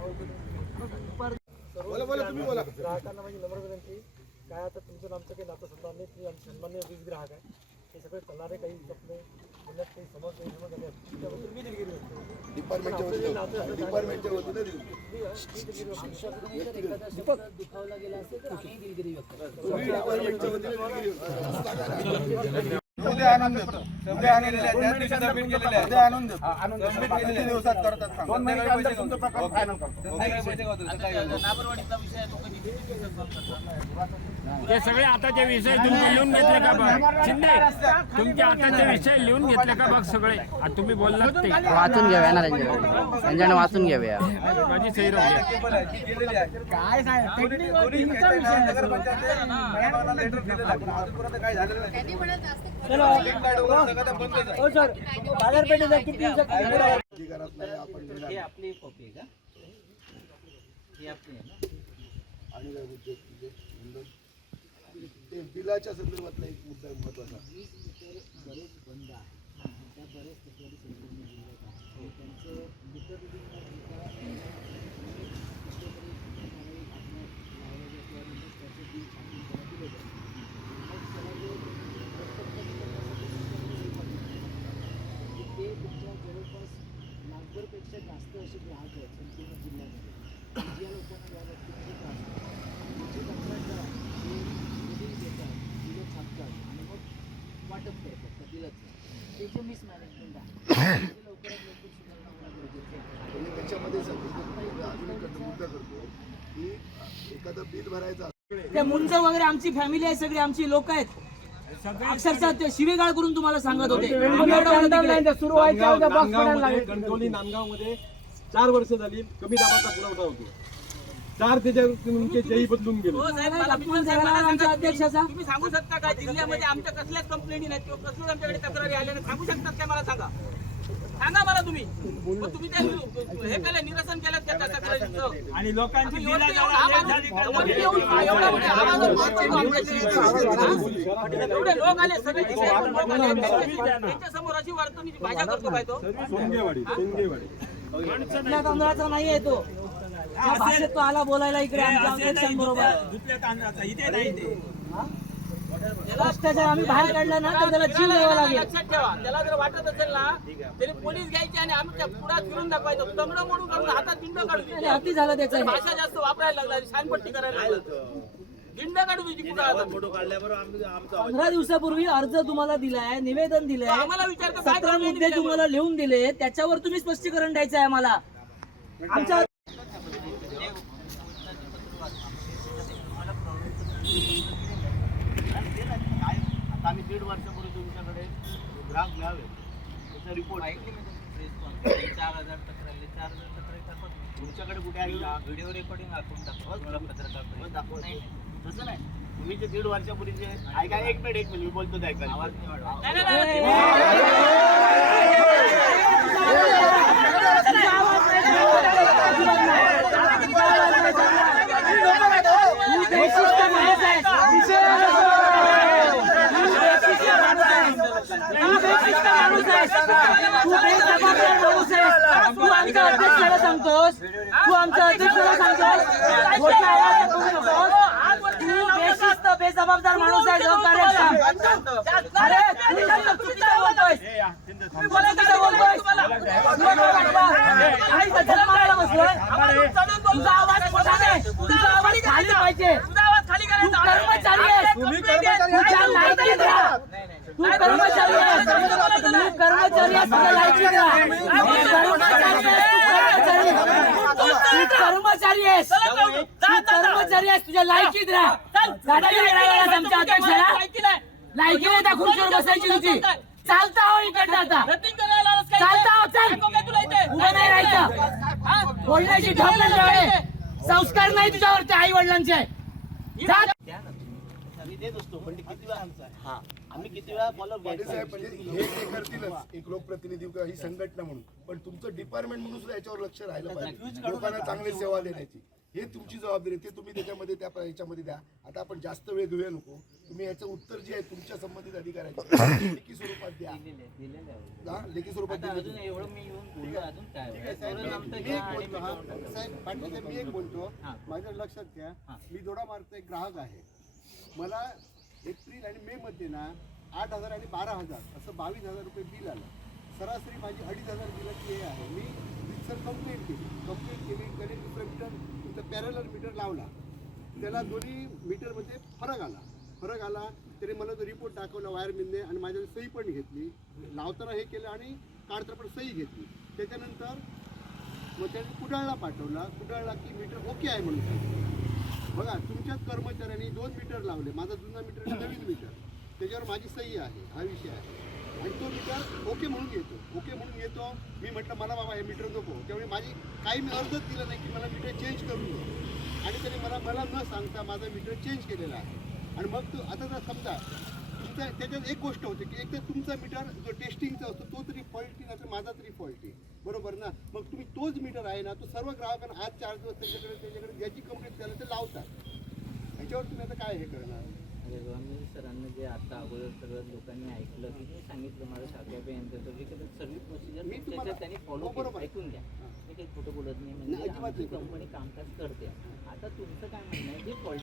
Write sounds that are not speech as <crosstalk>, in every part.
होणार. मग दुपार ग्राहकांना माझी नम्र विनंती काय आता तुमचं आमचं काही नातं संबंध नाही तुम्ही आमचे सन्मान्य वीज ग्राहक आहे हे सगळे चालणारे काही आपले जिल्ह्यात काही समज नाही समज झाले त्याबद्दल मी दिलगिरी व्यक्त करतो. डिपार्टमेंटच्या आपलं जे वतीनं नातं आहे, डिपार्टमेंटच्या वतीनं दिली. मी- मी दिलगिरी व्यक्त करतो. आमच्याकडून जर एखादा शब्द दुखावला गेला असेल तर आम्ही दिलगिरी व्यक्त उद्या आणून देतो. उद्या आणून देतो. उद्या आणून देतो. किती दिवसात करतात सांगा. दोन महिने काढतात, तुमचं प्रकरण final करतो. नाबरवाडीचा विषय आहे तो कधी हे सगळे आताचे विषय तुम्ही लिहून घेतले का बघ? शिंदे तुमचे आताचे विषय लिहून घेतले का बघ सगळे? आता तुम्ही बोललात ते. वाचून घ्याव्या ना त्यांच्याकडे. त्यांच्याकडे वाचून घ्याव्या माझी सही ती ते दिला. हे आपली कॉपी आहे का? ही आणि काय मुद्दे तुझे? नंदन? ते बिलाच्या संदर्भातला एक मुद्दा महत्त्वाचा बरेच बंद आहे. त्या बरेच तक्रारी संपूर्ण जिल्ह्यात आहे त्यांचं मीटर रिडिंग ते तुमच्या जवळपास लाखभरपेक्षा जास्त असे ग्राहक आहेत संपूर्ण जिल्ह्यामध्ये ज्या लोकांना या बाबतीमध्ये त्रास होतो. तुमची तक्रार करा ते reading देतात बिलं छापतात आणि मग वाटप करतात त्या बिलाचं ते जे मिसमॅनेजमेंट आहे. ते लवकरात लवकर सुधारणा होणं गरजेचं आहे. आणि त्याच्यामध्ये सांगितलं अजून एक मुद्दा करतो की एखादं बिल भरायचं असेल, त्या मुंज वगैरे आमची फॅमिली आहे सगळी आमची लोक आहेत. अक्षरशः ते शिवेगाळ करून तुम्हाला सांगत होते. नांदगावमध्ये चार वर्ष झाली कमी दाबाचा पुरवठा होतो. चार त्याच्या तुमचे जेही बदलून गेले. हो अध्यक्षाचा तुम्ही सांगू शकता का? जिल्ह्यामध्ये आमच्या कसल्याच कंप्लेंटी नाहीत किंवा कसल्याच आमच्याकडे तक्रारी आल्या नाही. सांगू शकतात काय मला सांगा. सांगा मला तुम्ही. तुम्ही ते हे केलं निरसन केलं त्या त्या तक्रारीचं. आणि लोकांची एवढा. हा? लोक आले सगळे लोक आले. त्यांच्यासमोर अशी करतो काय तो सोंगेवाडी सोंगेवाडी. कुठल्या तांदळाचा नाही. आहे तो. भाषेत तो आला बोलायला इकडे आमच्या अध्यक्षांबरोबर दुसऱ्या तांदळाचा. इथे नाही ते. भ्रष्टाचार आम्ही बाहेर काढला ना तर त्याला जीव द्यावा लागेल. लक्षात ठेवा. त्याला जर वाटत असेल ना तरी पोलीस घ्यायचे आणि आम्ही त्या पुढात फिरून दाखवायचं. तंगड मोडून काढून हातात दिंड काढून अति झालं त्याचं भाषा जास्त वापरायला लागला शानपट्टी करायला लागला दिंड काढू तुझी पंधरा दिवसापूर्वी अर्ज तुम्हाला दिलाय निवेदन दिलंय. आम्हाला विचारतो सतरा मुद्दे तुम्हाला लिहून दिले त्याच्यावर तुम्ही स्पष्टीकरण द्यायचं आहे आम्हाला. आमच्या आता आम्ही दीड वर्षापूर्वी तुमच्याकडे ग्राहक मिळाले त्याचा रिपोर्ट चार हजार तक्रारी चार हजार तक्रारी तुमच्याकडे कुठे आहे? का? व्हिडिओ रेकॉर्डिंग आपण दाखवा पत्रकार मग दाखवा. तसं नाही. तुम्ही जे दीड वर्षापूर्वीचे ऐका एक मिनिट एक मिनिट. मी बोलतो ऐका आवाज नाही वाढवा. तू आमच्या अध्यक्षाला सांगतोस. तू आमच्या अध्यक्षाला सांगतोस. मोठ्या आवाजात बोलू नकोस. तू बेशिस्त बेजबाबदार माणूस आहे सहकार्यक्षम अरे तू बोलतोयस. बोलतोयस? काही गजल मारायला बसलोय. तुझा आवाज मोठा नाही तुझा आवाज खाली पाहिजे. तू कर्मचारी आहेस. तू कर्मचारी आहेस. तुम्ही कर्मचारी कर्मचारी आहेस कर्मचारी तुझ्या लायकीत राहा आमच्या त्या खुर्चीवर बसायची तुझी चालता हो इकडनं आता चालता हो चाल उभं नाही राहायचं बोलण्याची ढोक संस्कार नाही तुझ्यावरती आई वडिलांचे हा जा पाटील साहेब म्हणजे हे ते करतीलच एक लोकप्रतिनिधी किंवा ही संघटना म्हणून. पण तुमचं डिपार्टमेंट म्हणून सुद्धा याच्यावर लक्ष राहिलं पाहिजे. लोकांना चांगली सेवा देण्याची. हे तुमची जबाबदारी आहे. ते तुम्ही त्याच्यामध्ये त्या याच्यामध्ये द्या. आता आपण जास्त वेळ घेऊया नको. तुम्ही याचं उत्तर जे आहे तुमच्या संबंधित अधिकाऱ्यांचे <coughs> लेखी स्वरूपात द्या. हा, लेखी स्वरूपात दिलं तुम्ही. ठीक आहे, साहेब, मी एक बोलतो, हा. साहेब, पाटील साहेब, मी एक बोलतो. माझ्या लक्षात घ्या मी दोडा मार्गचा एक ग्राहक आहे. मला एप्रिल आणि मे मध्ये ना आठ हजार आणि बारा हजार असं बावीस हजार रुपये बिल आलं. सरासरी माझी अडीच हजार बिलाची हे आहे. मी सर कंप्लेंट केली. कंप्लेंट केली त्याने दुसरं मीटर तुमचं पॅरलर मीटर लावला. त्याला दोन्ही मीटरमध्ये फरक आला. फरक आला त्याने मला तो रिपोर्ट दाखवला वायरमॅनने आणि माझ्या सही पण घेतली. लावताना हे केलं आणि काढताना पण सही घेतली. त्याच्यानंतर मग त्याने कुडाळला पाठवला. कुडाळला की मीटर ओके आहे म्हणून बघा तुमच्याच कर्मचाऱ्यांनी दोन मीटर लावले. माझा जुना मीटर नवीन मीटर. त्याच्यावर माझी सही आहे हा विषय आहे. आणि तो मीटर ओके म्हणून येतो. ओके म्हणून येतो. मी म्हटलं मला बाबा हे मीटर नको. त्यामुळे माझी काही मी अर्जच दिला नाही की मला मीटर चेंज करून दे. आणि त्याने मला मला न सांगता माझा मीटर चेंज केलेला आहे. आणि मग तो आता जर समजा तुमचा त्याच्यात एक गोष्ट होते की एक तर तुमचा मीटर जो टेस्टिंगचा असतो तो तरी फॉल्टी नाही तर माझा तरी फॉल्टी बरोबर ना? मग तुम्ही तोच मीटर आहे ना तो सर्व ग्राहकांना आज चार दिवस त्याच्याकडे त्याच्याकडे ज्याची कंप्लेंट त्याला ते लावतात. ह्याच्यावर तुम्ही आता काय हे करणार? सरांना जे आता अगोदर सगळं लोकांनी ऐकलं की मी सांगितलं माझं शाखेपे यांचं जे काही सर्व्हिस प्रोसिजर मी तुम्हाला- त्यांनी हो, फॉलो बरोबर. ऐकून घ्या. मी काही खोटं बोलत नाही नाही, म्हणजे अजिबात आमची नाही. कंपनी कामकाज करते. आता तुमचं काय म्हणणं आहे? जे फॉल्ट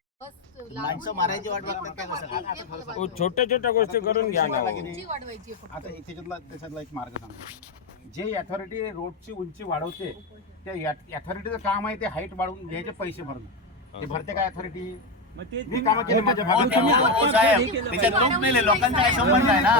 माणसं मारायची वाट बघतात काय कसं हो, छोट्या छोट्या गोष्टी करून घ्या ना हो. आता त्याच्यातला त्याच्यातला एक मार्ग सांगतो. जे अथॉरिटी रोडची उंची वाढवते त्या अथॉरिटीचं काम आहे ते हाईट वाढवून घ्यायचे पैसे भरणं. ते भरते काय अथॉरिटी मी कामं केली माझ्या भागात. लोकांचा काय संबंध आहे ना?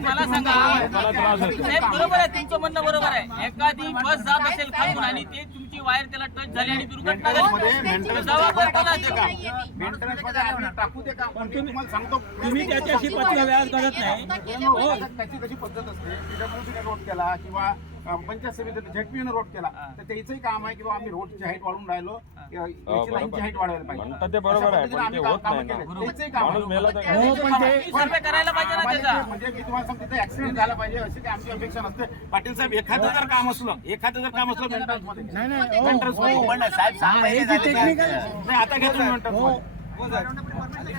मला सांगा. मला त्रास होतो. साहेब बरोबर आहे तुमचं म्हणणं बरोबर आहे. एखादी बस जात असेल खालून आणि ते तुमची वायर त्याला टच झाली आणि दुर्घटना झाली. जबाबदार कोण टाकू दे पण तुम्हाला सांगतो तुम्ही त्याच्याशी पत्र व्याज करत नाही. हो, त्याची कशी पद्धत असते? केला किंवा पंचायत समितीने झेडपीने रोड केला तर त्याचंही काम आहे की बाबा आम्ही रोडची हाईट वाढून राहिलो याची बरोबर. लाईनची हाईट वाढवायला पाहिजे ते बरोबर आहे, अशा पण पद्धतीने ते आम्ही होत कामं नाही ना. केले. त्याचंही काम आहे. माणूस मेला तर त्याचंही काय? काम आहे. सर्वे करायला पाहिजे ना म्हणजे त्याचा म्हणजे मी तुम्हाला सांगतो तिथे ऍक्सिडेंट झाला पाहिजे अशी काही आमची अपेक्षा नसते पाटील साहेब एखादं जर काम असलं एखादं जर काम असलं मध्ये मध्ये. नाही आता घेतो मेंटेनन्समध्ये.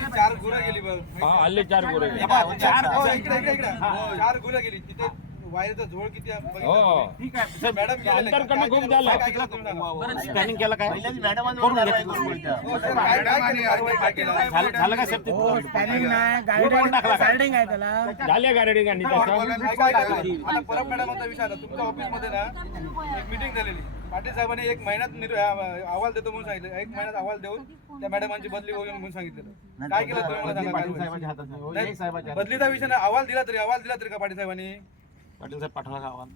चार गुरं गेली हा हल्ली चार गुरे हे पहा, चार हो, इकडे इकडे इकडे हो, चार गुरं गेली तिथे वायरचा झोळ किती आहे? बघितलं हो. ठीक आहे. सर, मॅडम गेलेले अंतर का? कमी खूप झालं. काय केलं तुम्ही? सांगा. स्कॅनिंग केलं काय? करून घेतलं. हो, सर, काय- काय केली? कारवाई काय केली? झालं झालं का सेफ्टी टाकला का? झाल्या गाडी गाणी बरं, तसं बरं, ऐका, ऐका, ऐका. आता परब मॅडमचा विषय आला तुमच्या ऑफिसमध्ये ना एक मीटिंग झालेली. पाटील साहेबांनी एक महिन्यात निर- अहवाल देतो म्हणून सांगितलं. एक महिन्यात अहवाल देऊन त्या मॅडमांची बदली होईल म्हणून सांगितलं. काय केलं तुम्ही मला सांगा? पाटील काय साहेबांच्या हातात नाही. हो, नाही, हे साहेबाच्या हातात. बदलीचा विषय नाही. अहवाल दिला तरी अहवाल दिला तरी का पाटील साहेबांनी? पाटील साहेब पाठवा का अहवाल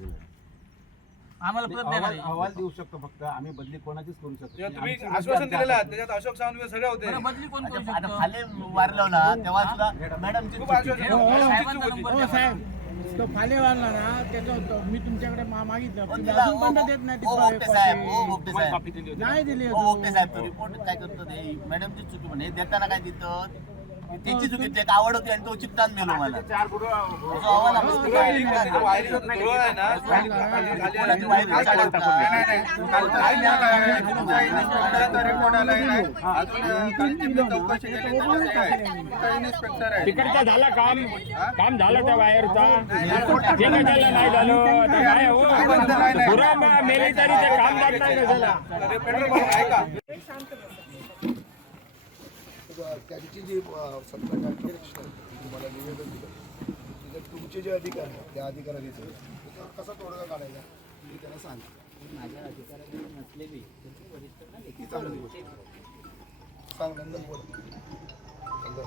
आम्हाला परत देणार अहवाल आहे. अहवाल देऊ शकतो फक्त. आम्ही बदली कोणाचीच करू शकतो नाही. तुम्ही आमची आश्वासन दिलेलं त्याच्यात अशोक सावंत सगळे होते. बरं, बदली कोण करू शकतो? खूप आश्वासन तो फाले वाढला ना त्याचं होतं मी तुमच्याकडे मा- मागितलं. तुम्ही अजून पण देत नाही ती. तुम्हाला कॉपी दिली होती. नाही दिली अजून. रिपोर्ट काय करतो ते? मॅडमची चुकी म्हणे देताना काय देतं? त्यांची चुकी ते आवड होती आणि तो चित्तान मेलो मला आहे ना खाली- खाली. नाही, नाही, नाही. नाही आला. इन्स्पेक्टरचा. अजून चौकशी केली आहे? तुमचा इन्स्पेक्टर आहे तिकडचा झाला काम काम झालं त्या वायरचा आहे झालं नाही झालं आता काय हो पुरा मा- मेली तरी ते काम जात नाही ना झाला ते पेट्रोल पंप आहे का त्यांची जी आहे, तुम्हाला निवेदन दिलं. त्याच्यात तुमचे जे अधिकार आहेत त्या अधिकाऱ्यांनी त्याच्यावर कसा तोडगा काढायचा मी त्यांना सांग. माझ्या अधिकारात नसलेली त्यांची वरिष्ठांना ती लेखी चांगली गोष्ट. सांग नंतर बोल नंतर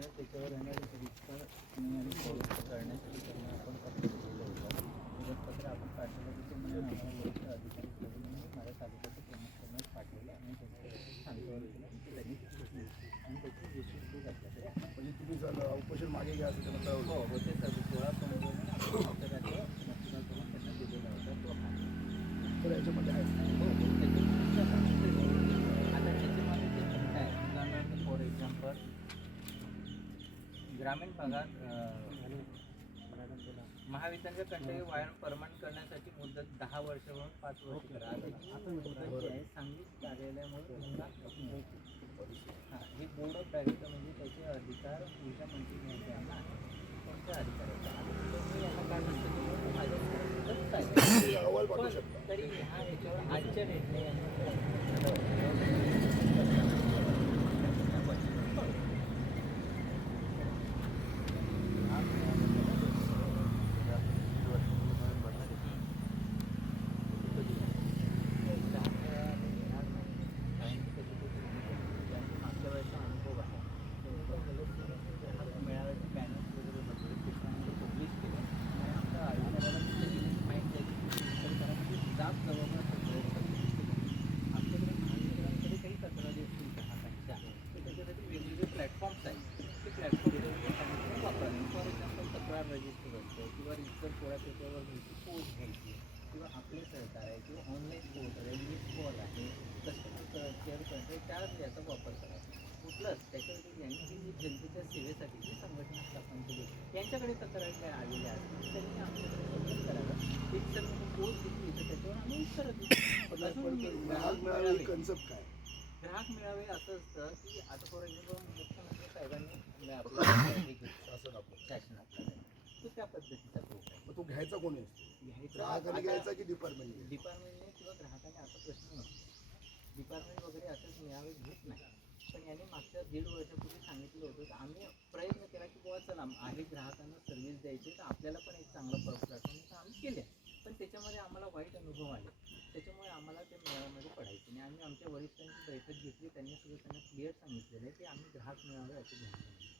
आहे त्याच्यावर follow करण्यासाठी त्यांना आपण पत्र दिलेलं होतं आपण पाठवलं की ते म्हणे आम्हाला वरिष्ठ अधिकारी करून मी माझ्या तालुक्याचं प्रमुख पाठवलं आणि त्यांच्याकडे सांगतो केलं त्यांनी आणि त्याची यशस्वी घटना म्हणजे तुम्ही उपोषण मागे घ्या असं त्यांना कळवलं. हो होते सर सोळा पंधरा नंतराचं नक्कीला करून त्यांना दिलेला होता तो हा तर याच्यामध्ये आहे हो हो त्याच्यामध्ये आता त्याच्यामध्ये जे म्हणत आहे उदाहरणार्थ फॉर एक्झाम्पल ग्रामीण भागात महावितरणच्या कंटे वायर परमान करण्यासाठी मुदत दहा वर्षावरून पाच वर्ष करा ही सांगली कार्यालयामुळे हां हे बोर्ड ऑफ डायरेक्टर म्हणजे त्याचे अधिकार ऊर्जा मंत्री कोणत्या यांना काय म्हणतो की माझ्याकडे मुदत आहे. अहवाल पाठवू पण शकता. तरी ह्या ह्याच्यावर आजच्या डेटने मागच्या वेळेचा अनुभव आहे मेळाव्याचे बॅनर्स वगैरे बसवले ते पण पब्लिश केले आणि आमच्या आयुष्याला माहिती आहे की जाब जबाबदार आमच्याकडे महावितरणकडे काही तक्रारी असतील ग्राहकांच्या तर त्याच्यासाठी वेगवेगळे प्लॅटफॉर्म्स आहेत ते प्लॅटफॉर्म वापरावे फॉर रजिस्टर असतं किंवा इतर पोळ्या पेपरवर घ्यायची पोस्ट घ्यायची. किंवा आपले सहकार आहे किंवा ऑनलाईन पोर्टल आहे मिस कॉल आहे कस्टमर केअर करते त्या याचा वापर करावा प्लस त्याच्यामध्ये यांनी जी जनतेच्या सेवेसाठी जी संघटना स्थापन केली यांच्याकडे तक्रारी काय आलेल्या असतील त्यांनी आमच्याकडे संपर्क करावा एक सर पोस्ट दिली तर त्याच्यावर आम्ही उत्तरं देऊ. <coughs> अजून ग्राहक ग्राहक मिळावे मिळावे. कन्सेप्ट काय? ग्राहक मिळावे असं असतं की आता फॉर एक्झाम्पल मुख्यमंत्री साहेबांनी आपलं हे <coughs> तो त्या पद्धतीचा ग्रुप आहे मग तो घ्यायचा कोणी असतो घ्यायचा ग्राहकाने घ्यायचा की डिपार्टमेंट घ्यायचं डिपार्टमेंटने किंवा ग्राहकाने असा प्रश्न नसतो डिपार्टमेंट वगैरे असंच मिळावे घेत नाही. पण यांनी मागच्या दीड वर्षापूर्वी सांगितलं होतं की आम्ही प्रयत्न केला की बुवा चला आहे ग्राहकांना सर्व्हिस द्यायची तर आपल्याला पण एक चांगला प्लॅटफॉर्म तर आम्ही केले पण त्याच्यामध्ये आम्हाला वाईट अनुभव आले. त्याच्यामुळे आम्हाला ते मेळाव्यामध्ये पडायचे नाही आम्ही आमच्या वरिष्ठांची बैठक घेतली. त्यांनी सगळं त्यांना क्लिअर सांगितलेलं आहे की आम्ही ग्राहक मेळावे असे घेणार